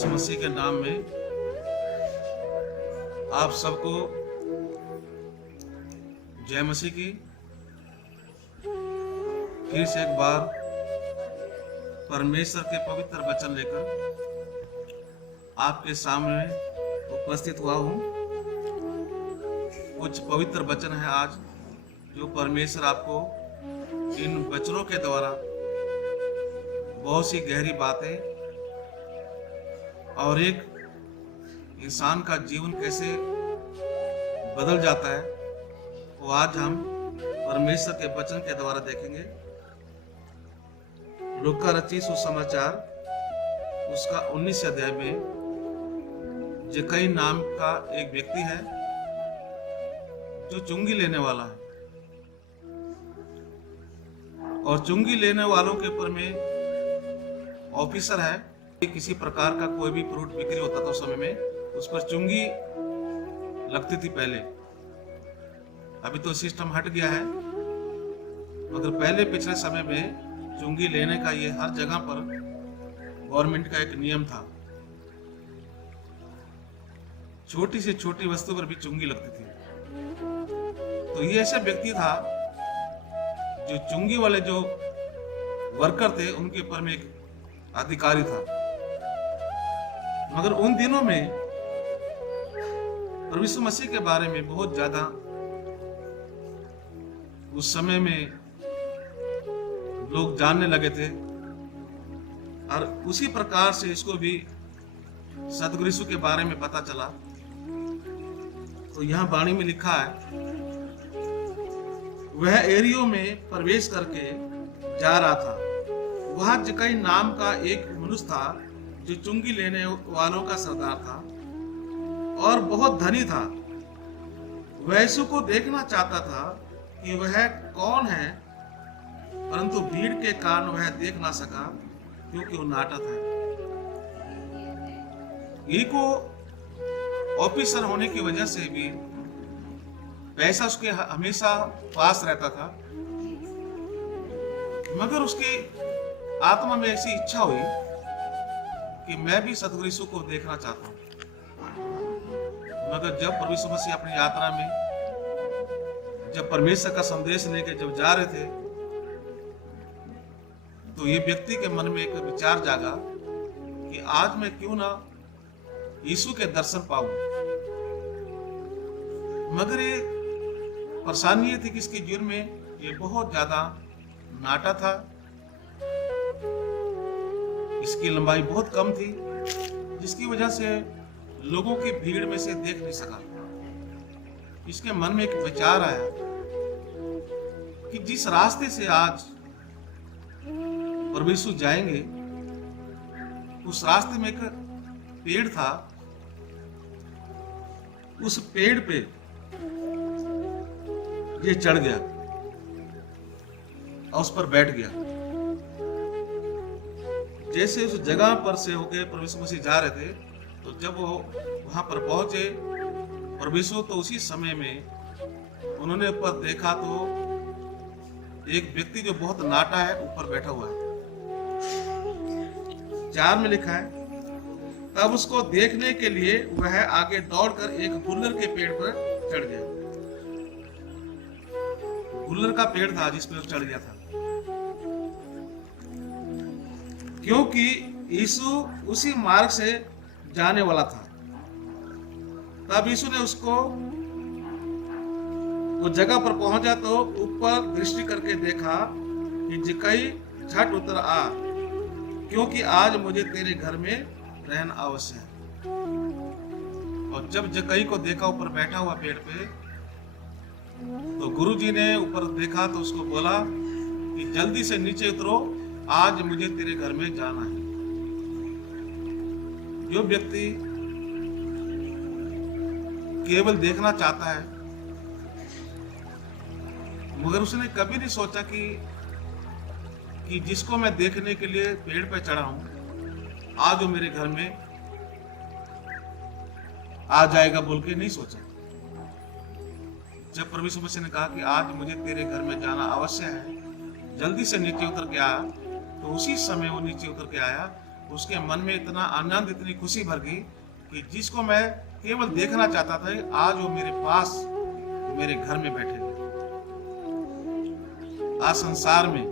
यीशु मसीह के नाम में आप सबको जय मसीह की। फिर से एक बार परमेश्वर के पवित्र वचन लेकर आपके सामने उपस्थित हुआ हूँ। कुछ पवित्र वचन है आज जो परमेश्वर आपको इन वचनों के द्वारा बहुत सी गहरी बातें और एक इंसान का जीवन कैसे बदल जाता है वो आज हम परमेश्वर के वचन के द्वारा देखेंगे। लूका रचित सुसमाचार उसका 19 अध्याय में जक्कई नाम का एक व्यक्ति है जो चुंगी लेने वाला है और चुंगी लेने वालों के ऊपर में ऑफिसर है। किसी प्रकार का कोई भी फ्रूट बिक्री होता था उस समय में उस पर चुंगी लगती थी पहले। अभी तो सिस्टम हट गया है, मगर पहले पिछले समय में चुंगी लेने का ये हर जगह पर गवर्नमेंट का एक नियम था। छोटी से छोटी वस्तु पर भी चुंगी लगती थी। तो ये ऐसा व्यक्ति था जो चुंगी वाले जो वर्कर थे उनके ऊपर में एक अधिकारी था। मगर उन दिनों में प्रभु यीशु मसीह के बारे में बहुत ज्यादा उस समय में लोग जानने लगे थे और उसी प्रकार से इसको भी सद्गुरु यीशु के बारे में पता चला। तो यहाँ वाणी में लिखा है, वह एरियो में प्रवेश करके जा रहा था। वहां जक्कई नाम का एक मनुष्य था जो चुंगी लेने वालों का सरदार था और बहुत धनी था। वह यीशु को देखना चाहता था कि वह कौन है, परंतु भीड़ के कारण वह देख ना सका क्योंकि वो नाटा था। ये को ऑफिसर होने की वजह से भी पैसा उसके हमेशा पास रहता था, मगर उसकी आत्मा में ऐसी इच्छा हुई कि मैं भी सद्गुरु यीशु को देखना चाहता हूं। मगर जब प्रभु यीशु मसीह अपनी यात्रा में जब परमेश्वर का संदेश लेकर जब जा रहे थे तो ये व्यक्ति के मन में एक विचार जागा कि आज मैं क्यों ना यीशु के दर्शन पाऊं। मगर ये परेशानी ये थी कि इसके जीवन में ये बहुत ज्यादा नाटा था, इसकी लंबाई बहुत कम थी, जिसकी वजह से लोगों की भीड़ में से देख नहीं सका। इसके मन में एक विचार आया कि जिस रास्ते से आज प्रभु यीशु जाएंगे उस रास्ते में एक पेड़ था। उस पेड़ पे ये चढ़ गया और उस पर बैठ गया। जैसे उस जगह पर से होके प्रभु यीशु मसीह जा रहे थे तो जब वो वहां पर पहुंचे प्रभु यीशु तो उसी समय में उन्होंने ऊपर देखा तो एक व्यक्ति जो बहुत नाटा है ऊपर बैठा हुआ है। 4 में लिखा है, तब उसको देखने के लिए वह आगे दौड़कर एक गुल्लर के पेड़ पर चढ़ गया। गुल्लर का पेड़ था जिस पर वो चढ़ गया था, क्योंकि यीशु उसी मार्ग से जाने वाला था। तब यीशु ने उसको वो जगह पर पहुंचा तो ऊपर दृष्टि करके देखा कि जक्कई झट उतर आ, क्योंकि आज मुझे तेरे घर में रहना आवश्यक है। और जब जक्कई को देखा ऊपर बैठा हुआ पेड़ पे तो गुरुजी ने ऊपर देखा तो उसको बोला कि जल्दी से नीचे उतरो, आज मुझे तेरे घर में जाना है। जो व्यक्ति केवल देखना चाहता है मगर उसने कभी नहीं सोचा कि जिसको मैं देखने के लिए पेड़ पे चढ़ा हूं आज वो मेरे घर में आ जाएगा बोल के नहीं सोचा। जब प्रभु यीशु मसीह ने कहा कि आज मुझे तेरे घर में जाना अवश्य है, जल्दी से नीचे उतर के आया, तो उसी समय वो नीचे उतर के आया उसके मन में इतना आनंद, इतनी खुशी भर गई कि जिसको मैं केवल देखना चाहता था, आज वो मेरे पास, मेरे घर में बैठे हुए। आज संसार में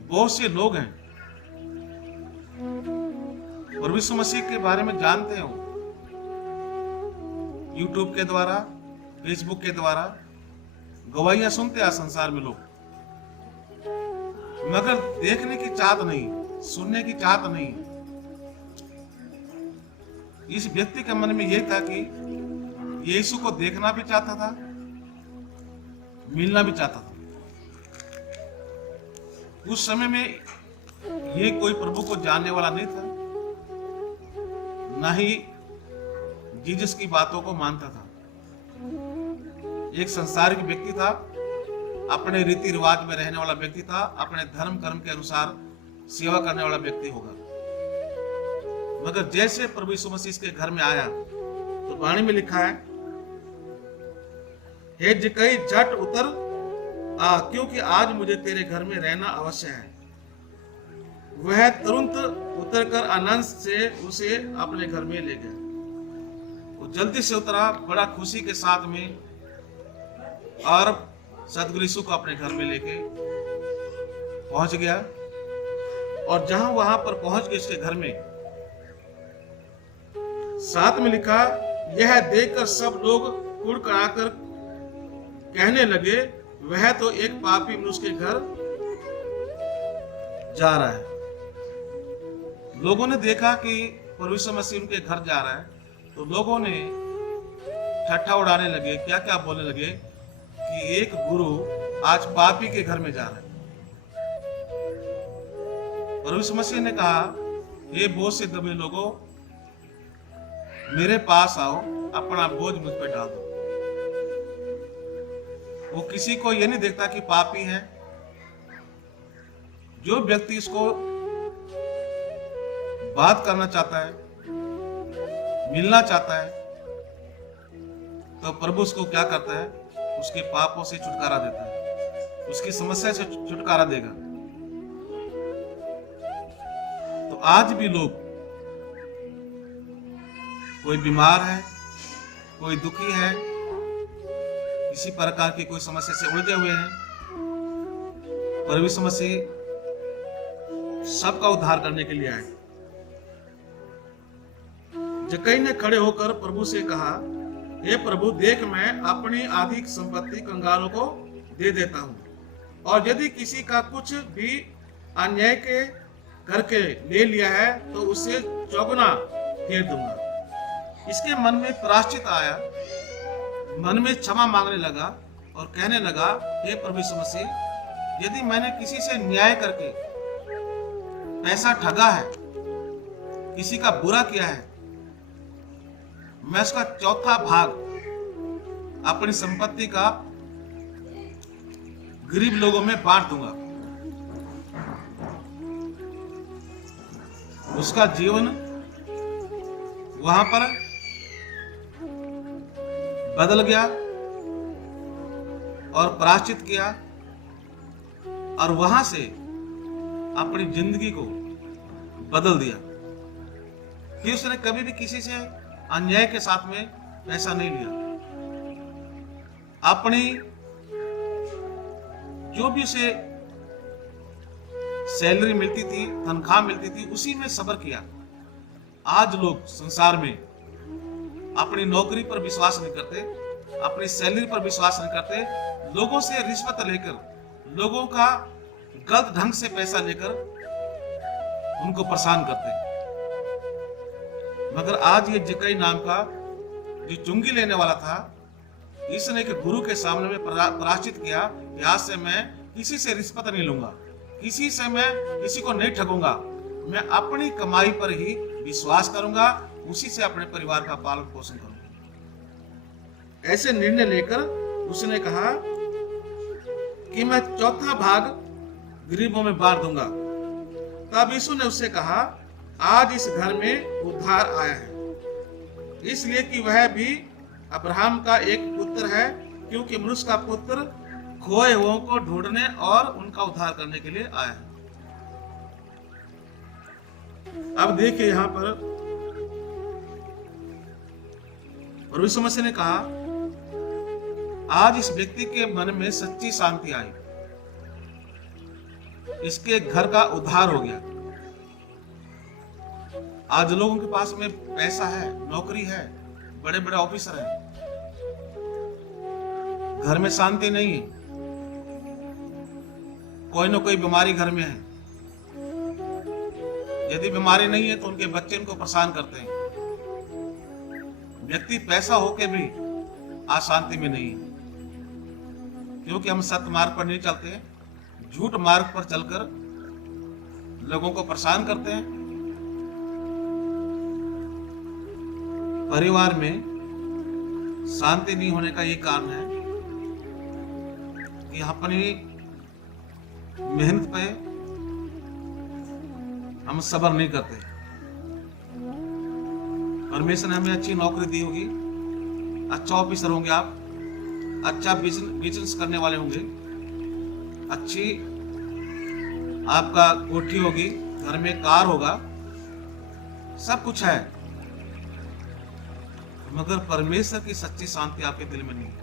बहुत से लोग हैं, प्रभु यीशु मसीह के बारे में जानते हो, यूट्यूब के द्वारा, फेसबुक के द्वारा गवाहियां सुनते हैं संसार में लोग, मगर देखने की चाहत नहीं, सुनने की चाहत नहीं। इस व्यक्ति के मन में यह था कि यीशु को देखना भी चाहता था, मिलना भी चाहता था। उस समय में ये कोई प्रभु को जानने वाला नहीं था, ना ही जीसस की बातों को मानता था। एक संसारिक व्यक्ति था, अपने रीति रिवाज में रहने वाला व्यक्ति था, अपने धर्म कर्म के अनुसार सेवा करने वाला व्यक्ति होगा। मगर जैसे प्रभु यीशु मसीह इसके घर में आया तो वाणी में लिखा है, हे जिकई झट उतर आ, क्योंकि आज मुझे तेरे घर में रहना अवश्य है। वह तुरंत उतरकर आनंद से उसे अपने घर में ले गया। वो जल्दी से उतरा, बड़ा खुशी के साथ में, और सतगुरु यीशु को अपने घर में लेके पहुंच गया। और जहां वहां पर पहुंच गए इसके घर में, साथ में लिखा, यह देखकर सब लोग कुड़कुड़ाकर कहने लगे, वह तो एक पापी मनुष्य के घर जा रहा है। लोगों ने देखा कि प्रभु यीशु मसीह उनके घर जा रहा है, तो लोगों ने ठट्ठा उड़ाने लगे, क्या क्या बोलने लगे कि एक गुरु आज पापी के घर में जा रहा है। प्रभु यीशु मसीह ने कहा, हे बोझ से दबे लोगों, मेरे पास आओ, अपना बोझ मुझ पे डाल दो। वो किसी को ये नहीं देखता कि पापी है। जो व्यक्ति इसको बात करना चाहता है, मिलना चाहता है, तो प्रभु उसको क्या करता है, उसके पापों से छुटकारा देता है, उसकी समस्या से छुटकारा देगा। तो आज भी लोग, कोई बीमार है, कोई दुखी है, किसी प्रकार की कोई समस्या से उलझे हुए हैं, प्रभु यीशु मसीह सबका उद्धार करने के लिए आए। जक्कई ने खड़े होकर प्रभु से कहा, हे प्रभु, देख मैं अपनी आधी संपत्ति कंगालों को दे देता हूं, और यदि किसी का कुछ भी अन्याय के करके ले लिया है तो उसे चौगुना फेर दूंगा। इसके मन में प्रायश्चित आया, मन में क्षमा मांगने लगा और कहने लगा, हे प्रभु यीशु मसीह, यदि मैंने किसी से न्याय करके पैसा ठगा है, किसी का बुरा किया है, मैं उसका चौथा भाग अपनी संपत्ति का गरीब लोगों में बांट दूंगा। उसका जीवन वहां पर बदल गया और प्रायश्चित किया, और वहां से अपनी जिंदगी को बदल दिया कि उसने कभी भी किसी से अन्याय के साथ में पैसा नहीं लिया। अपनी जो भी उसे सैलरी मिलती थी, तनख्वाह मिलती थी, उसी में सब्र किया। आज लोग संसार में अपनी नौकरी पर विश्वास नहीं करते, अपनी सैलरी पर विश्वास नहीं करते, लोगों से रिश्वत लेकर, लोगों का गलत ढंग से पैसा लेकर उनको परेशान करते हैं। मगर आज ये जक्कई नाम का जो चुंगी लेने वाला था, इसने एक गुरु के सामने में प्रायश्चित किया कि आज से मैं किसी से रिश्वत नहीं लूंगा, किसी से मैं किसी को नहीं ठगूंगा, मैं अपनी कमाई पर ही विश्वास करूंगा, उसी से अपने परिवार का पालन पोषण करूंगा। ऐसे निर्णय लेकर उसने कहा कि मैं चौथा भाग गरीबों में बांट दूंगा। तब यीशु ने उससे कहा, आज इस घर में उद्धार आया है, इसलिए कि वह भी अब्राहम का एक पुत्र है, क्योंकि मनुष्य का पुत्र खोए हुओं को ढूंढने और उनका उद्धार करने के लिए आया है। अब देखिए यहां पर प्रभु यीशु मसीह ने कहा, आज इस व्यक्ति के मन में सच्ची शांति आई, इसके घर का उद्धार हो गया। आज लोगों के पास में पैसा है, नौकरी है, बड़े बड़े ऑफिसर हैं, घर में शांति नहीं है, कोई ना कोई बीमारी घर में है। यदि बीमारी नहीं है तो उनके बच्चे उनको परेशान करते हैं। व्यक्ति पैसा होके भी आज शांति में नहीं है, क्योंकि हम सत्य मार्ग पर नहीं चलते हैं, झूठ मार्ग पर चलकर लोगों को परेशान करते हैं। परिवार में शांति नहीं होने का ये कारण है कि अपनी मेहनत पे हम सब्र नहीं करते। परमेश्वर ने हमें अच्छी नौकरी दी होगी, अच्छा ऑफिसर होंगे आप, अच्छा बिजनेस करने वाले होंगे, अच्छी आपका कोठी होगी, घर में कार होगा, सब कुछ है, मगर परमेश्वर की सच्ची शांति आपके दिल में नहीं है।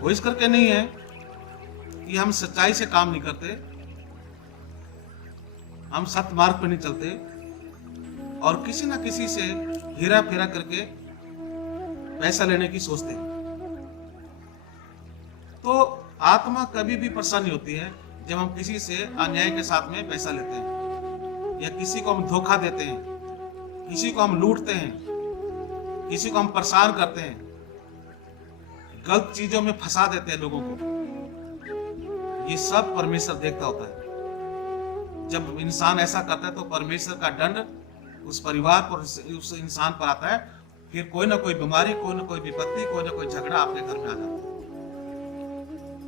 वो इस करके नहीं है कि हम सच्चाई से काम नहीं करते, हम सत्य मार्ग पर नहीं चलते और किसी ना किसी से हेरा फेरा करके पैसा लेने की सोचते हैं। तो आत्मा कभी भी परेशानी होती है जब हम किसी से अन्याय के साथ में पैसा लेते हैं, या किसी को हम धोखा देते हैं, किसी को हम लूटते हैं, किसी को हम परेशान करते हैं, गलत चीजों में फंसा देते हैं लोगों को। ये सब परमेश्वर देखता होता है। जब इंसान ऐसा करता है तो परमेश्वर का दंड उस परिवार पर, उस इंसान पर आता है। फिर कोई ना कोई बीमारी, कोई ना कोई विपत्ति, कोई ना कोई झगड़ा आपके घर में आ जाता है।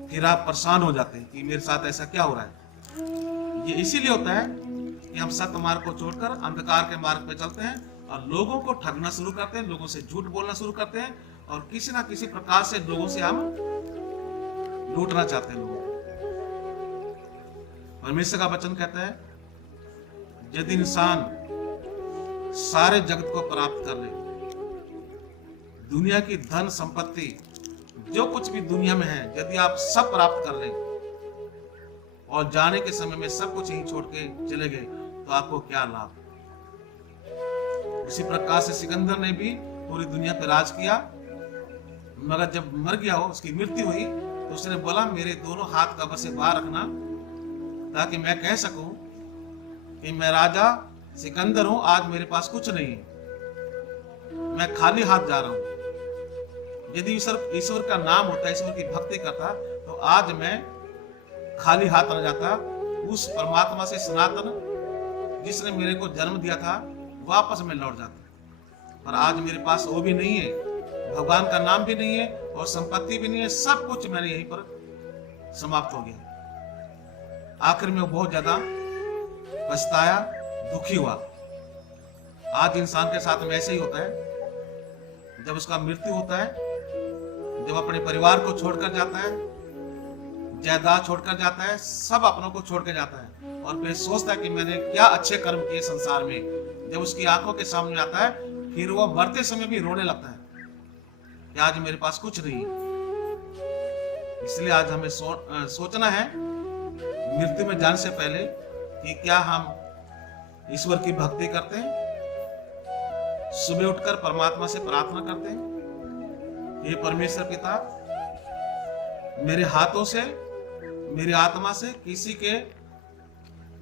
फिर आप परेशान हो जाते हैं कि मेरे साथ ऐसा क्या हो रहा है। ये इसीलिए होता है कि हम सत्य मार्ग को छोड़कर अंधकार के मार्ग पे चलते हैं और लोगों को ठगना शुरू करते हैं, लोगों से झूठ बोलना शुरू करते हैं और किसी ना किसी प्रकार से लोगों से हम लूटना चाहते हैं लोगों को। परमेश्वर का वचन कहता है, यदि इंसान सारे जगत को प्राप्त कर ले, दुनिया की धन संपत्ति जो कुछ भी दुनिया में है, यदि आप सब प्राप्त कर लें और जाने के समय में सब कुछ यहीं छोड़ के चले गए, तो आपको क्या लाभ। उसी प्रकार से सिकंदर ने भी पूरी दुनिया पर राज किया, मगर जब मर गया हो, उसकी मृत्यु हुई, तो उसने बोला मेरे दोनों हाथ कब्र से बाहर रखना, ताकि मैं कह सकूं कि मैं राजा सिकंदर हूं, आज मेरे पास कुछ नहीं है, मैं खाली हाथ जा रहा हूं। यदि ईश्वर का नाम होता, ईश्वर की भक्ति करता, तो आज मैं खाली हाथ न जाता, उस परमात्मा से सनातन जिसने मेरे को जन्म दिया था वापस में लौट जाता। पर आज मेरे पास वो भी नहीं है, भगवान का नाम भी नहीं है और संपत्ति भी नहीं है, सब कुछ मैंने यहीं पर समाप्त हो गया। आखिर में वो बहुत ज्यादा पछताया, दुखी हुआ। आज इंसान के साथ में ऐसे ही होता है, जब उसका मृत्यु होता है, जब अपने परिवार को छोड़कर जाता है, जायदाद छोड़कर जाता है, सब अपनों को छोड़ कर जाता है और फिर सोचता है कि मैंने क्या अच्छे कर्म किए संसार में। जब उसकी आंखों के सामने आता है, फिर वो मरते समय भी रोने लगता है कि आज मेरे पास कुछ नहीं है। इसलिए आज हमें सोचना है मृत्यु में जाने से पहले कि क्या हम ईश्वर की भक्ति करते हैं, सुबह उठकर परमात्मा से प्रार्थना करते हैं, हे परमेश्वर पिता, मेरे हाथों से, मेरी आत्मा से किसी के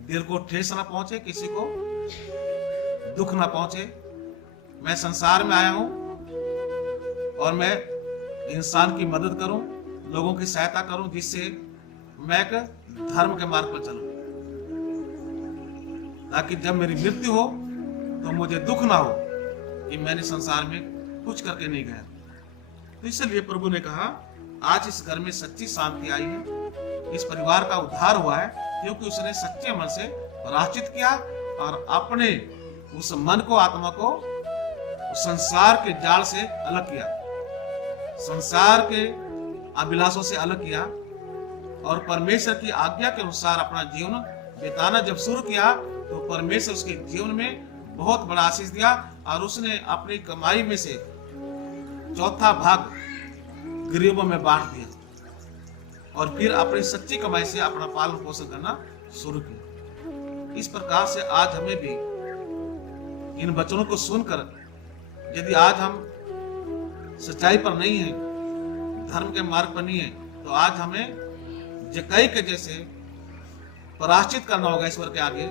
दिल को ठेस ना पहुंचे, किसी को दुख ना पहुंचे। मैं संसार में आया हूं और मैं इंसान की मदद करूं, लोगों की सहायता करूं, जिससे मैं एक धर्म के मार्ग पर चलूं, ताकि जब मेरी मृत्यु हो तो मुझे दुख ना हो कि मैंने संसार में कुछ करके नहीं गया। तो इसलिए प्रभु ने कहा, आज इस घर में सच्ची शांति आई है, इस परिवार का उद्धार हुआ है, क्योंकि उसने सच्चे मन से प्रायश्चित किया और अपने उस मन को, आत्मा को उस संसार के जाल से अलग किया, संसार के अभिलाषों से अलग किया और परमेश्वर की आज्ञा के अनुसार अपना जीवन बिताना जब शुरू किया, तो परमेश्वर उसके जीवन में बहुत बड़ा आशीष दिया और उसने अपनी कमाई में से चौथा भाग गरीबों में बांट दिया और फिर अपनी सच्ची कमाई से अपना पालन पोषण करना शुरू किया। इस प्रकार से आज हमें भी इन वचनों को सुनकर, यदि आज हम सच्चाई पर नहीं है, धर्म के मार्ग पर नहीं है, तो आज हमें जक्कई के जैसे प्रायश्चित करना होगा ईश्वर के आगे।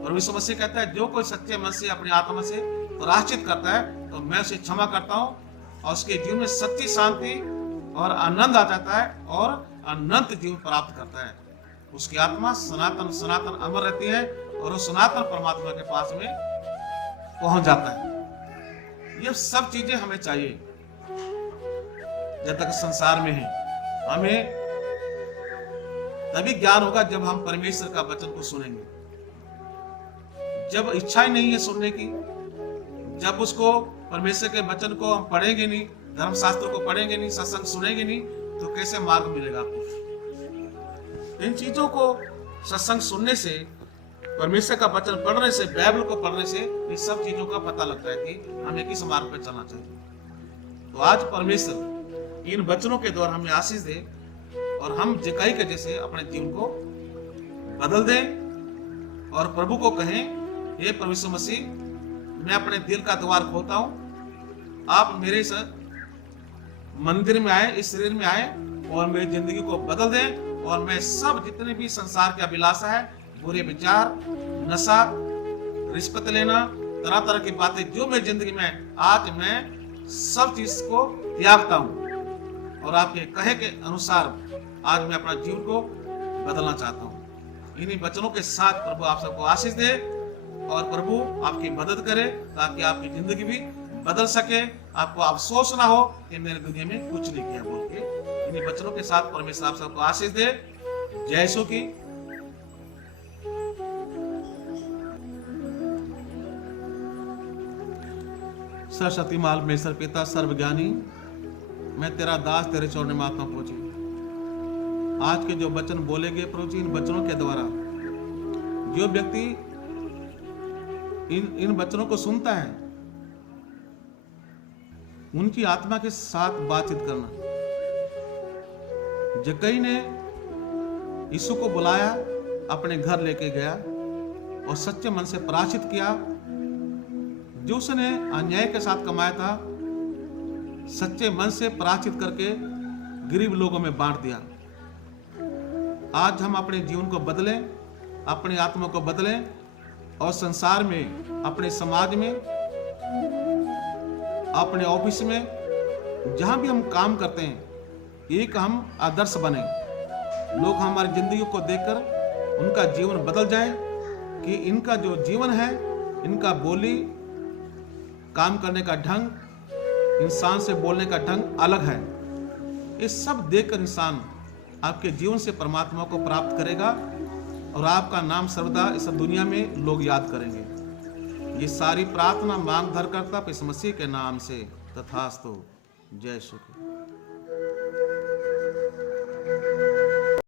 और यीशु मसीह कहता है, जो कोई सच्चे मन से अपनी आत्मा से प्रायश्चित करता है तो मैं उसे क्षमा करता हूँ और उसके जीवन में सच्ची शांति और आनंद आ जाता है और अनंत जीवन प्राप्त करता है। उसकी आत्मा सनातन सनातन अमर रहती है और वो सनातन परमात्मा के पास में पहुंच जाता है। ये सब चीजें हमें चाहिए जब तक संसार में है। हमें तभी ज्ञान होगा जब हम परमेश्वर का वचन को सुनेंगे। जब इच्छा ही नहीं है सुनने की, जब उसको परमेश्वर के वचन को हम पढ़ेंगे नहीं, धर्म शास्त्र को पढ़ेंगे नहीं, सत्संग सुनेंगे नहीं, तो कैसे मार्ग मिलेगा आपको। इन चीजों को सत्संग सुनने से, परमेश्वर का वचन पढ़ने से, बाइबल को पढ़ने से इन सब चीजों का पता लगता है कि हमें किस मार्ग पर चलना चाहिए। तो आज परमेश्वर इन वचनों के द्वारा हमें आशीष दे और हम जक्कई के जैसे अपने जीवन को बदल दें और प्रभु को कहें, हे प्रभु यीशु मसीह, मैं अपने दिल का द्वार खोलता हूं, आप मेरे इस मंदिर में आए, इस शरीर में आए और मेरी जिंदगी को बदल दें और मैं सब जितने भी संसार की अभिलाषा है, बुरे विचार, नशा, रिश्वत लेना, तरह तरह की बातें जो मेरी जिंदगी में, आज मैं सब चीज को त्यागता हूं और आपके कहे के अनुसार आज मैं अपना जीवन को बदलना चाहता हूं। इन्हीं वचनों के साथ प्रभु आप सबको आशीष दे और प्रभु आपकी मदद करे ताकि आपकी जिंदगी भी बदल सके, आपको अफसोस ना हो कि मैंने दुनिया में कुछ नहीं किया बोल के। इन्हीं वचनों के साथ परमेश्वर आप सबको आशीष दे। जय यीशु की। सरस्वती माल मेसर पिता सर्वज्ञानी, मैं तेरा दास तेरे चरणों में आत्मा पहुंची। आज के जो वचन बोले गए प्रभु जी, इन वचनों के द्वारा जो व्यक्ति इन वचनों को सुनता है, उनकी आत्मा के साथ बातचीत करना। जक्कई ने यीशु को बुलाया, अपने घर लेके गया और सच्चे मन से प्रायश्चित किया। जो उसने अन्याय के साथ कमाया था, सच्चे मन से प्रायश्चित करके गरीब लोगों में बांट दिया। आज हम अपने जीवन को बदलें, अपनी आत्मा को बदलें और संसार में, अपने समाज में, अपने ऑफिस में, जहां भी हम काम करते हैं, एक हम आदर्श बने। लोग हमारी जिंदगी को देखकर उनका जीवन बदल जाए कि इनका जो जीवन है, इनका बोली, काम करने का ढंग, इंसान से बोलने का ढंग अलग है। ये सब देखकर इंसान आपके जीवन से परमात्मा को प्राप्त करेगा और आपका नाम सर्वदा इस दुनिया में लोग याद करेंगे। ये सारी प्रार्थना मांग धर करता इस मसीह के नाम से तथास्तु। जय यीशु।